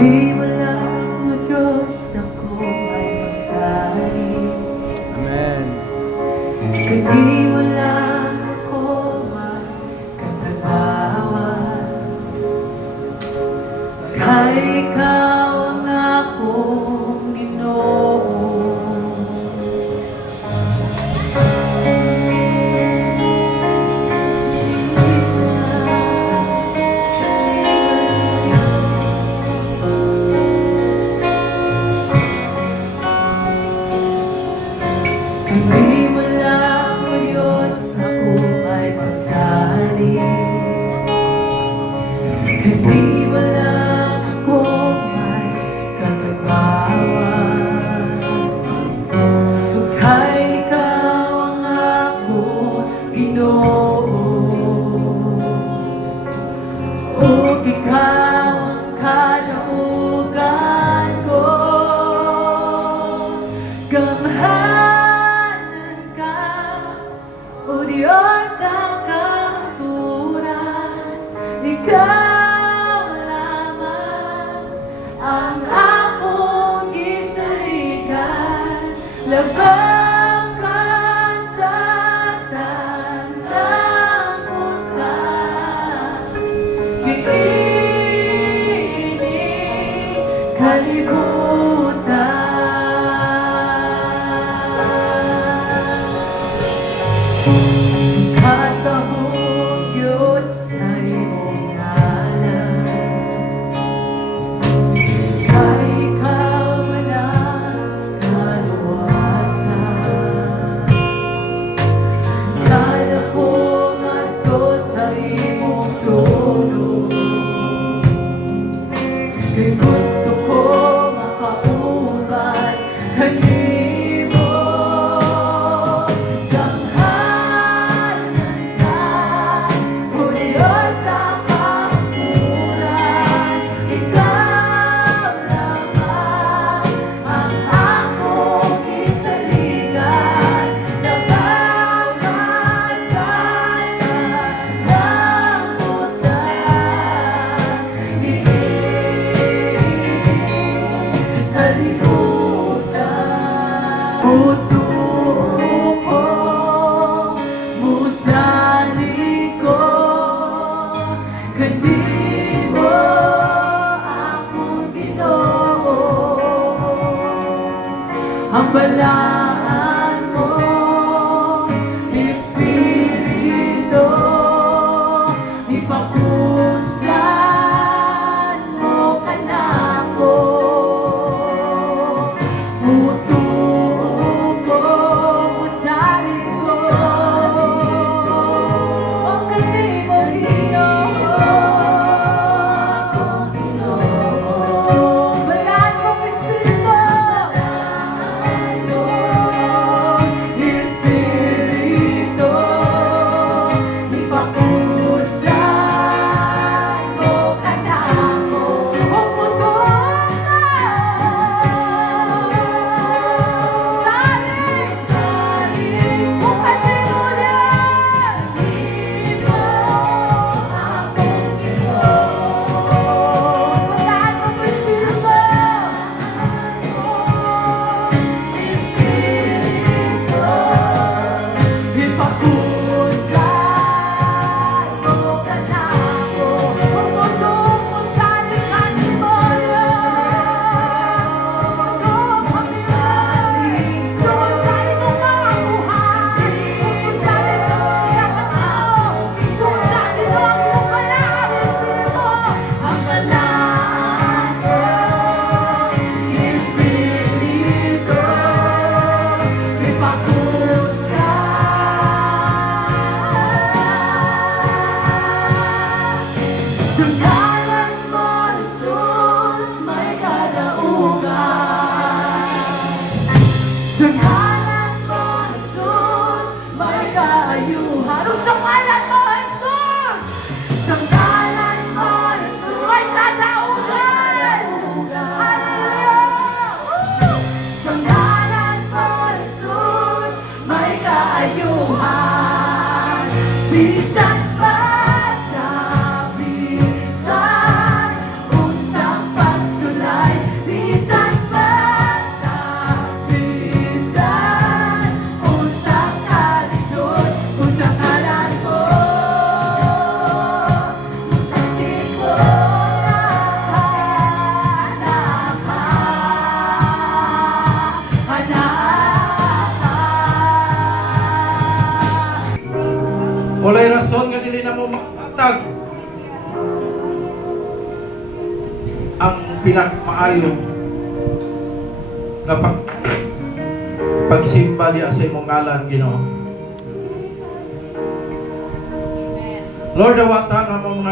Di walang o Diyos ako ay pagsali. Amen. Kani walang ako magkatagawan. Kay ikaw ang akong Ginoo. Kani walang o Diyos ako ay pasali. Kani walang ako may katabawan. Kay ikaw ang ako Ginoo. O ikaw ang kadaugan ko. Gamhanan ka, O Diyos ang kahaturan. Ikaw lamang ang akong gisaligan. Labang ka sa tanang utang. Kiining kalibutan. Katahog yun sa iyong ngalan. Kay ikaw man ang kaluwasan. Kalapong ato sa iyong trono. Kay gusto ko makauban kanimo. Gamhanan ka, O Diyos ang kahaturan. Ikaw lamang ang akong gisaligan. Labang ka sa tanang utang. Kiining kalibutan. Putuo ko, musali ko, kanimo akong Ginoo. Ang balaan mo, Espiritu, ipakunsan mo kanako. Putuo ko, musali ko, o kanimo Ginoo. Balaan mong Espiritu, Bisan pa sa bisan, unsang pagsulay. Bisan pa sa bisan, unsang kalisod, unsang kalan ko. Musakit ko Walay rason nga dili na mo matag ang pinakmaayo na pagsimba diya sa imong ngalan, Ginoo. Lord, dawata nga mong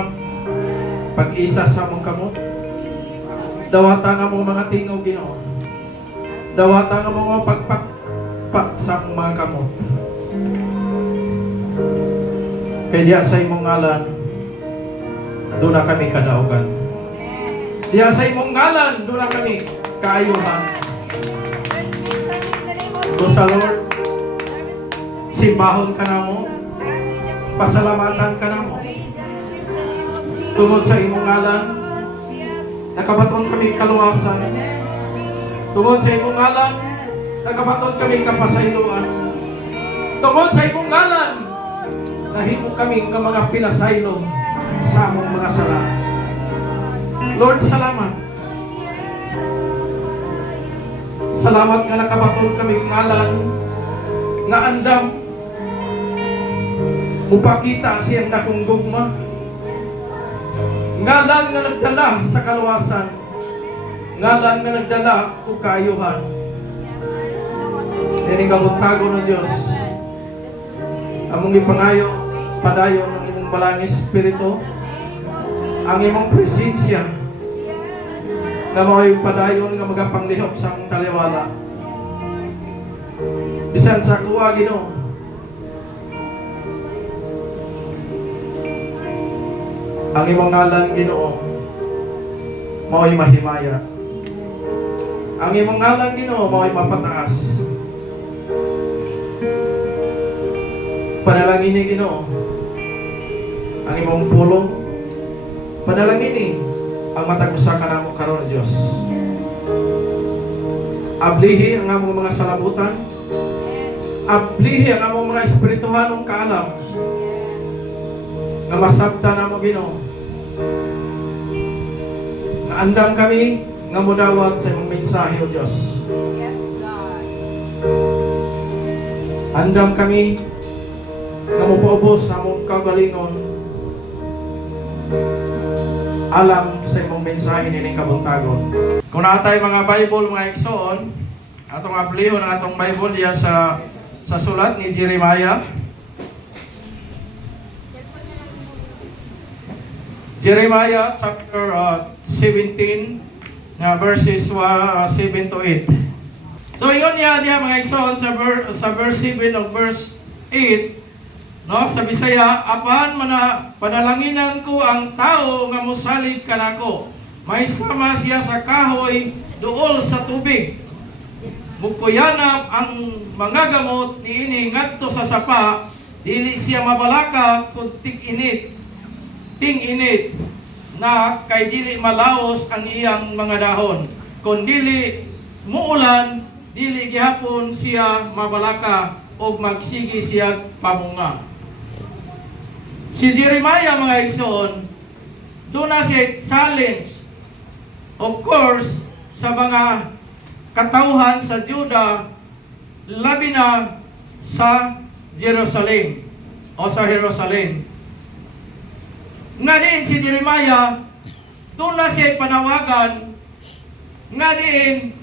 pag-isa sa mong kamot. Dawata nga mong mga tingaw, Ginoo. Dawata nga mong mga pagpakpak sa mong mga kamot. Kaya diya sa imong ngalan, doon na kami kadaugan. Diya sa imong ngalan, doon na kami kaayuhan. So sa Lord, simbahon ka na mo, pasalamatan ka na mo. Tungod sa imong ngalan, nakabaton kami kaluwasan. Tungod sa imong ngalan, nakabaton kami kapasayloan. Tungod sa imong ngalan, nahimo kami ng mga pinasaylo sa among mga sala. Lord, salamat. Salamat nga nakabatol kami ngalan nga andam mupakita siyang dakong gugma. Ngalan nga nagdala sa kaluwasan. Ngalan nga nagdala o kaayuhan. Nining kabutago ng Diyos. Among ipangayo, padayon ng imong balang espiritu, ang imong presensya, na mao'y padayon nga magapanglihok sa among taliwala. Bisan sa kuwa, Ginoo, ang imong ngalan, Ginoo, mao'y mahimaya. Ang imong ngalan, Ginoo, mao'y mapataas. Panalangin ni Ginoo ang imong pulong. Panalangin ni ang matag usa ka namo karon, Dios. Ablihi ang among mga salabutan. Ablihi ang among mga espirituhanong kaalam. Nga masabta namo, Ginoo. Nga andam kami nga modawat sa imong mensahe, O Dios. Andam kami nga mupaubos sa among kagalingon alang sa imong mensahe nining kabuntagon. Kung naatay mga Bible, mga igsoon, atong ablihon ang atong Bible diya sa sulat ni Jeremiah. Jeremiah chapter 17 verses 7 to 8. So ingon niya diya mga igsoon sa verse 7 o verse 8. No, sa Bisaya, apan panalanginan ko ang tao nga mosalig kanako. May sama siya sa kahoy duol sa tubig. Mukuyanap ang mga gamot niini ngadto sa sapa, dili siya mabalaka kun ting-init na kay dili malaos ang iyang mga dahon. Kun dili muulan, dili gihapon siya mabalaka og magsigi siya pamunga. Si Jeremiah, mga igsoon, doon na siya challenge, of course, sa mga katauhan sa Juda, labi na sa Jerusalem o sa Jerusalem. Nga din si Jeremiah, doon na siya panawagan, nga din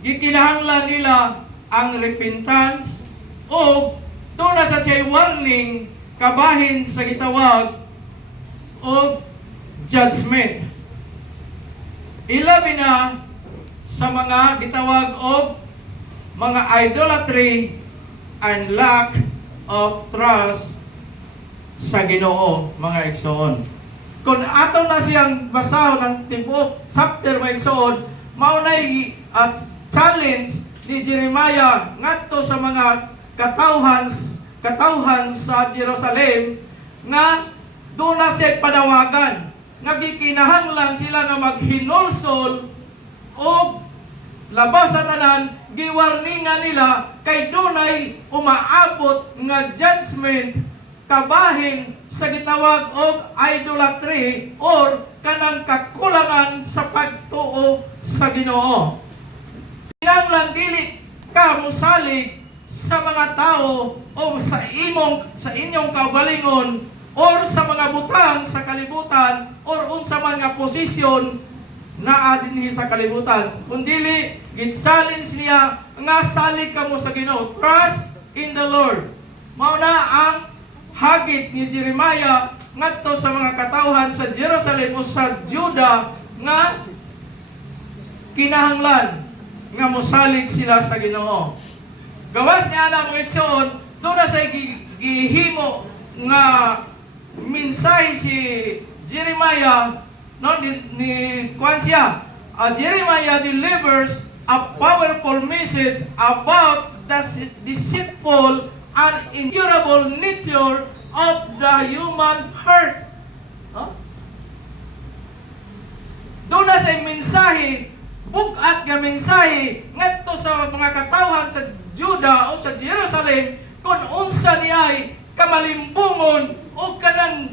gikinahanglan nila ang repentance o doon na siya warning kabahin sa gitawag o judgment. Ilabi na sa mga gitawag o mga idolatry and lack of trust sa Ginoo, mga igsoon. Kung ato na siyang basahon ng tibuok chapter, mga igsoon, maunay at challenge ni Jeremiah ngadto sa mga katauhan sa Jerusalem nga doon na siya panawagan nga gikinahanglan sila nga maghinulsol o labas sa tanan, giwarningan nila kay dunay umaabot nga judgment kabahin sa gitawag og idolatry or kanang kakulangan sa pagtuo sa Ginoo. Kinahanglan dili ka mosalig sa mga tao o sa inyong kaugalingon or sa mga butang sa kalibutan or unsa man nga posisyon na dinhi sa kalibutan. Kundili gid-challenge niya nga salig kamo sa Ginoo. Trust in the Lord. Mao na ang hagit ni Jeremiah ngadto sa mga katawhan sa Jerusalem o sa Juda nga kinahanglan nga mosalig sila sa Ginoo. Gawas niya na mong igsoon, doon na sa gihimo nga mensahe si Jeremiah, no, ni Kwansya. Jeremiah delivers a powerful message about the deceitful and incurable nature of the human heart. No? Doon na sa mensahe, bugat nga mensahe ngadto sa mga katawhan sa Juda o sa Jerusalem kung unsa niya'y kamalimbungon o kanang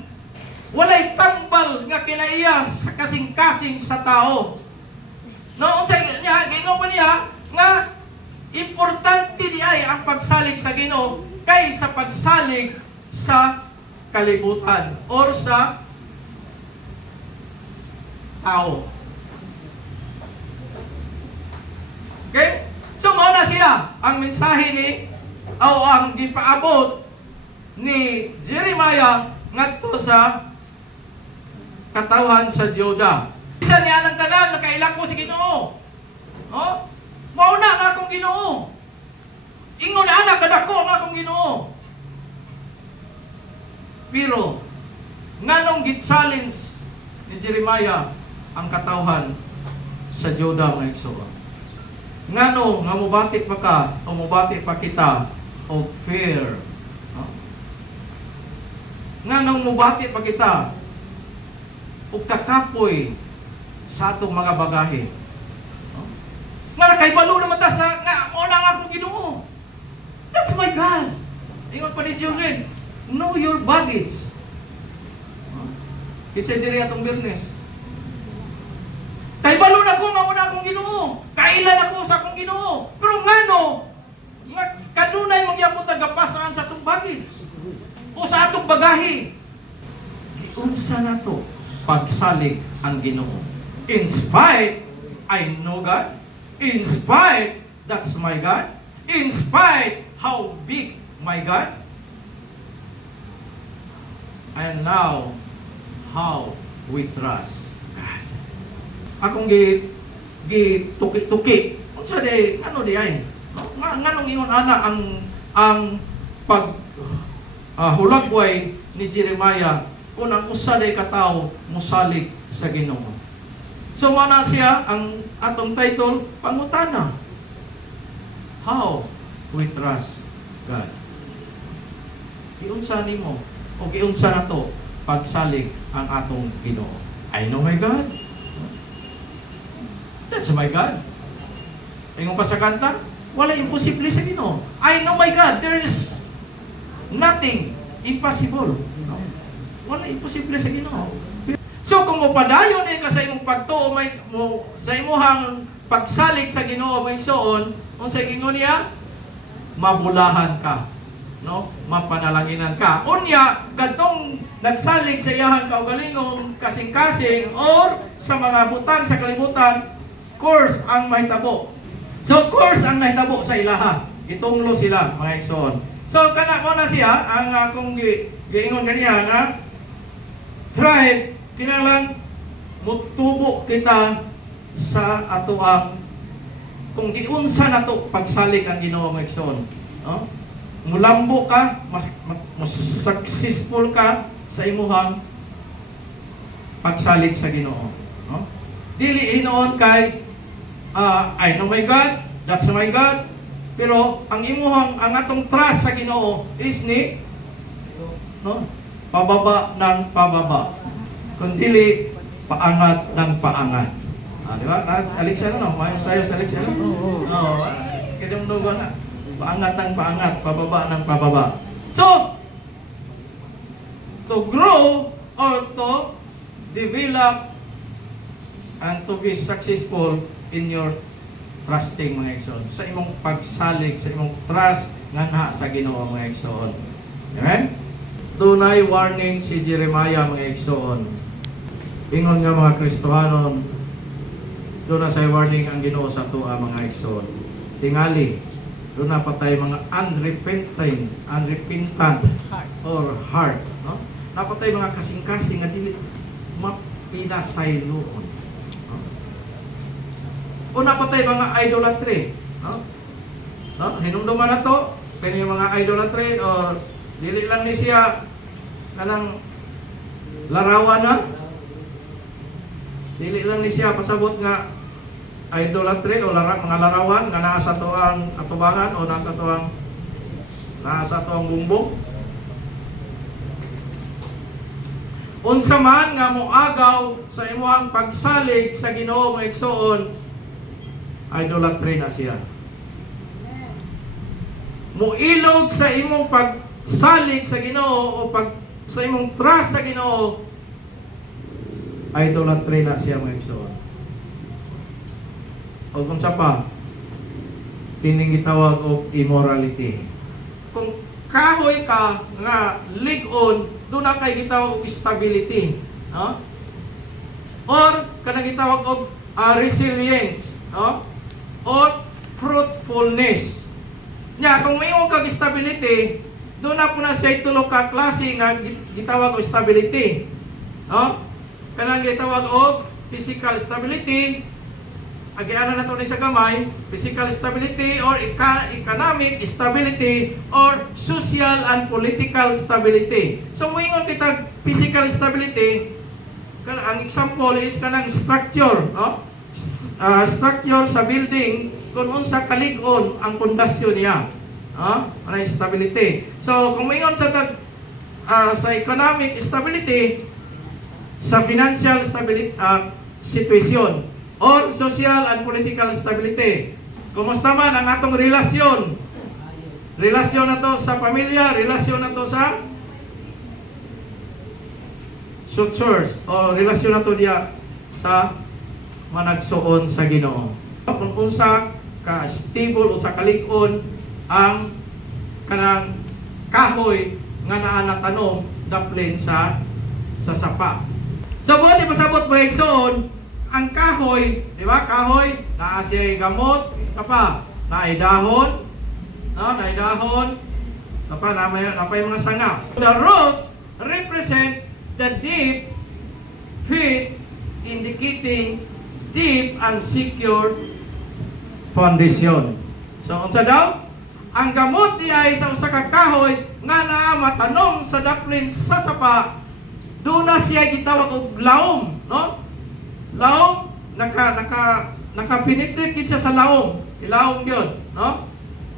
walay tambal nga kinaiya sa kasing-kasing sa tao. No, unsa niya gingon pa niya nga importante diay ang pagsalig sa Ginoo kaysa pagsalig sa kalibutan or sa tao. Okay? So, mao na siya ang mensahe ni o ang gipaabot ni Jeremiah ngadto sa katawhan sa Juda. Isa niya ng tanan nakailak ko si Ginoo. Oh? Mao na nga akong Ginoo. Ingon anak kadako nga akong Ginoo. Pero nganong git-challenge ni Jeremiah ang katawhan sa Juda mga igsoon. Ngano nga mubati pa ka o mubati pa kita o fear. No? Nganong mubati pa kita o kakapoy sa atong mga bagahe. No? Nga nakaibalo naman ta sa nga mo lang akong Ginoo. That's my God. Ingon pa ni Julian, know your baggage. No? Kisay diri atong Bernes. Kaibalo na ko nga una akong Ginoo. Kailan ako sa akong Ginoo. Pero ngano nga kanunay mangyapon tagapasan sa atong baggage o sa atong bagahe. Giunsa na to pagsalig ang Ginoo. In spite, I know God. In spite, that's my God. In spite, how big my God. And now, how we trust God. Akong tuki-tuki. Unsa de ano di ay? No? Nganong ingon ana ang pag hulagway ni Jeremiah kung ang usa day katawo mosalig sa Ginoo. So mana siya ang atong title pangutana. How we trust God. Giunsa nimo o giunsa nato pagsalig ang atong Ginoo. I know my God. That's my God. Ingon pa sa kanta, wala imposible sa Ginoo. I know my God. There is nothing impossible. No? Wala imposible sa Ginoo. So kung mopadayon ka sa imong pagtuo sa imong pagsalig sa Ginoo mo igsoon, unsay gingon niya? Mabulahan ka. No? Mapanalanginan ka. Unya kadtong nagsalig sa iyang kaugalingong kasing-kasing or sa mga butang sa kalibutan, course ang mahitabo. So course ang nahitabo sa ilaha. Itunglo sila mga igsoon. So kana mo na siya ang akong giingon kaniya nga tribe kinahanglan mutubo kita sa atoang kung giunsa nato pagsalig ang Ginoo mga igsoon. No? Mulambo ka, mas successful ka sa imuhang pagsalig sa Ginoo. No? Dili hinoon kay I know my God, that's my God. Pero ang atong trust sa Ginoo is ni no? pababa ng pababa. Kundili, paangat ng paangat. Di ba? Alexa no? Mayroon sa'yo sa Alexa no? Oo. Kinumdugan na. Paangat ng paangat, pababa ng pababa. So, to grow or to develop and to be successful in your trusting, mga igsoon. Sa imong pagsalig, sa imong trust nga na sa Ginoo, mga igsoon. Amen? Tunay warning si Jeremiah, mga igsoon. Ingon nga mga Kristohanon, doon na sa warning ang Ginoo sa tuwa, mga igsoon. Tingali, doon na patay mga unrepentant or heart. No? Napatay mga kasing-kasing nga dili mapinasayloon. No? O napatay mga idolatry. No? No? Hinumduman na to, kaya yung mga idolatry or dili lang ni siya kanang larawan na. Dili lang ni siya pasabot nga idolatry o mga larawan nga nasa to ang atubangan o nasa to ang bumbong. Unsa man nga moagaw sa imong pagsalig sa Ginoo, mga igsoon, idolatry na siya. Muilog sa imong pagsalig sa Ginoo o sa imong trust sa Ginoo, idolatry na siya, mga igsoon. O kung sa pa, kining gitawag og immorality. Kung kahoy ka nga lig-on, doon na kay gitawag og stability, no? Or kanang gitawag og resilience, no? Or fruitfulness. Nya kung mayong kag stability, doon na po na siya tulo ka klase nga gitawag og stability, no? Kanang gitawag og physical stability, agianan na ito sa gamay, physical stability or economic stability or social and political stability. So, moingon kita physical stability, ang example is kanang structure, no? Structure sa building, kung unsa kalig-on ang pundasyon niya. Ano stability. So, kung moingon sa sa economic stability, sa financial stability, situation, or social and political stability. Kumusta man ang atong relasyon? Relasyon na to sa pamilya, relasyon na to sa church, o relasyon na to diya sa managsuon sa Ginoo. Kung unsa ka stable o sa kalig-on ang kanang kahoy nga naa natanom daplin sa sapa. So, buti pasabot ba igsoon, ang kahoy, di ba? Kahoy, naa siya gamot, sa pa, naay dahon, no? Naay dahon, napay mga sanga. The roots represent the deep feet, indicating deep and secure foundation. So, unsa daw? Ang gamot niya ay sa usa ka kahoy nga naa matanom sa daplin sa sapa, doon na siya gitawag og laom, no? Laom, naka-penetrate siya sa laom. Ilaom yun, no?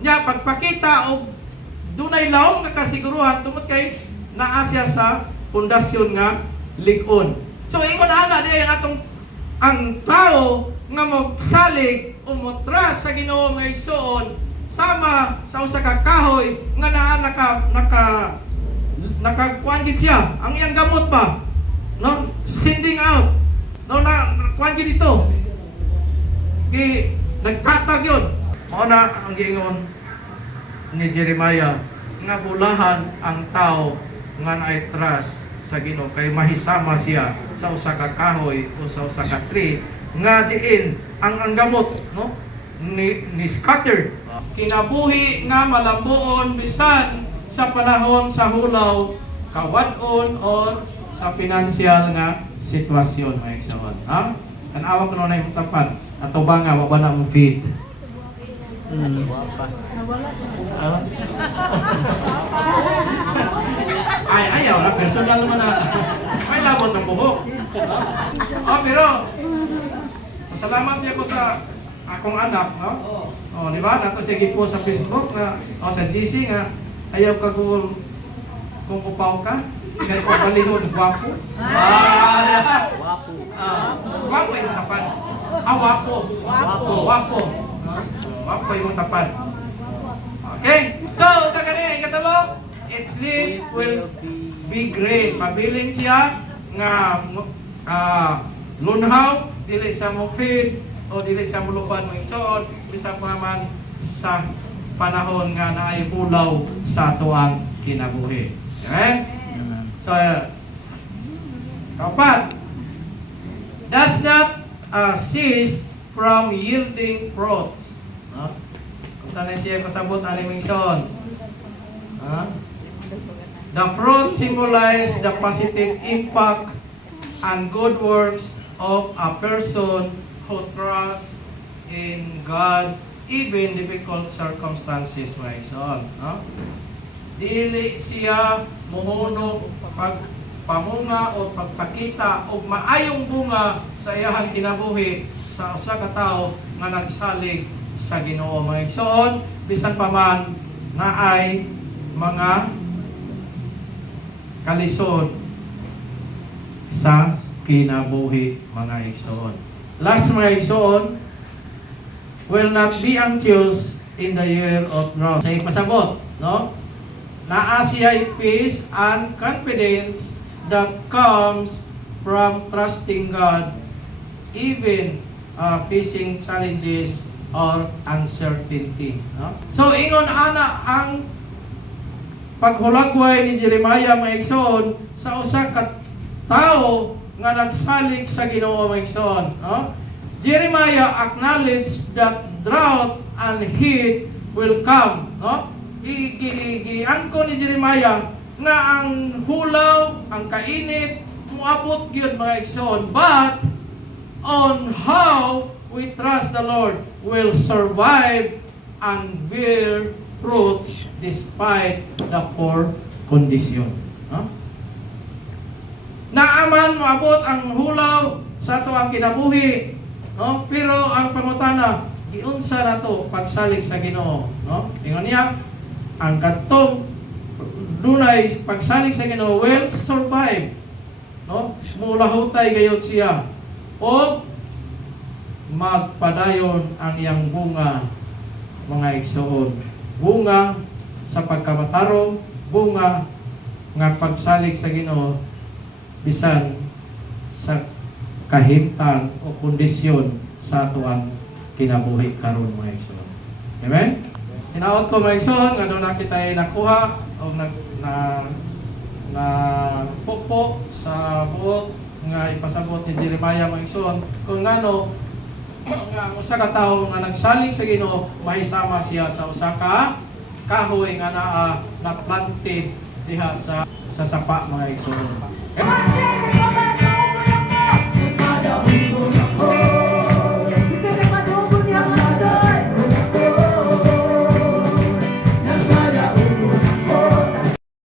Nya, pagpakita o dunay laom nga kasiguruhan, tungod kay naa siya sa pundasyon nga lig-on. So, ingon ana di ang tao nga magsalig o motras sa Ginoo nga igsoon, sama sa usa ka kahoy nga naa nakakuan siya. Ang iyang gamot ba? No? Sending out. No na kuan gid dito. Nagkatag yun. Mao na ang giingon ni Jeremiah nga bulahan ang tao nga naay trust sa Ginoo kay mahisama siya sa usa ka kahoy o sa usa ka tree nga diin ang gamot, no? Ni scattered. Kinabuhi nga malambuon bisan sa panahon sa hulaw, kawan-on or sa financial nga sitwasyon, mga igsoon. Ha? Tanawa ko na yung tapan. Ato ba nga, wala na mong feed? Ay, ayaw na. Personal naman na. May labot ang buhok. Pero, pasalamat niya ko sa akong anak, no? Di ba? Nato siya gipo sa Facebook na, o sa GC nga, ayaw ka kung upaw ka. Kaya ko balihon, gwapo. Wapo. Gwapo yung tapan. Wapo. Wapo. Wapo yung tapan. Okay? So, sa kanya, ikatalo, its leaf will be green. Pabilin siya nga lunhaw, dili sa mufid, o dili sa mulupan mo igsoon, bisa pa man sa panahon nga naay hulaw sa tuang kinabuhi. Amen? So, kapat, does not cease from yielding fruits. Kung saan siya pasabot ang limingson. The fruit symbolize the positive impact and good works of a person who trusts in God even difficult circumstances, mga igsoon. Dili siya muhunong pagpamunga o pagpakita o maayong bunga sa iyahang kinabuhi sa usa ka tawo nga nagsalig sa Ginoo, mga igsoon, bisan pa man naay mga kalisod sa kinabuhi, mga igsoon. Last, mga igsoon, will not be anxious in the year of drought. Sa ipasabot, no? Naa siya peace and confidence that comes from trusting God even facing challenges or uncertainty. No? So, ingon ana ang paghulagway ni Jeremiah, mga igsoon, sa usa ka tao nga nagsalig sa Ginoo, mga igsoon. No? Jeremiah acknowledged that drought and heat will come. No? Giangko ni Jeremiah nga ang hulaw, ang kainit, muabot gyud, mga igsoon. But on how we trust the Lord will survive and bear fruits despite the poor condition. Naaman moabot ang hulaw sa ato ang kinabuhi. No? Pero ang pangutana, giunsa na to pagsalig sa Ginoo, no? Ingon niya, ang kadtong dunay pagsalig sa Ginoo will survive, no? Mulahutay gayud siya o magpadayon ang iyang bunga, mga igsoon. Bunga sa pagkamatarong, bunga nga pagsalig sa Ginoo bisan sa kahimtang o kondisyon sa atuang kinabuhi karon, mga igsoon. Amen? Hinaot ko, mga igsoon, nga doon na kita nakuha o na pupo sa buot nga ipasabot ni Jeremiah, mga igsoon, kung ngano nga usa ka tawo nga nagsalig sa Ginoo, mahisama siya sa usa ka kahoy nga na planted diha sa sapa, mga igsoon.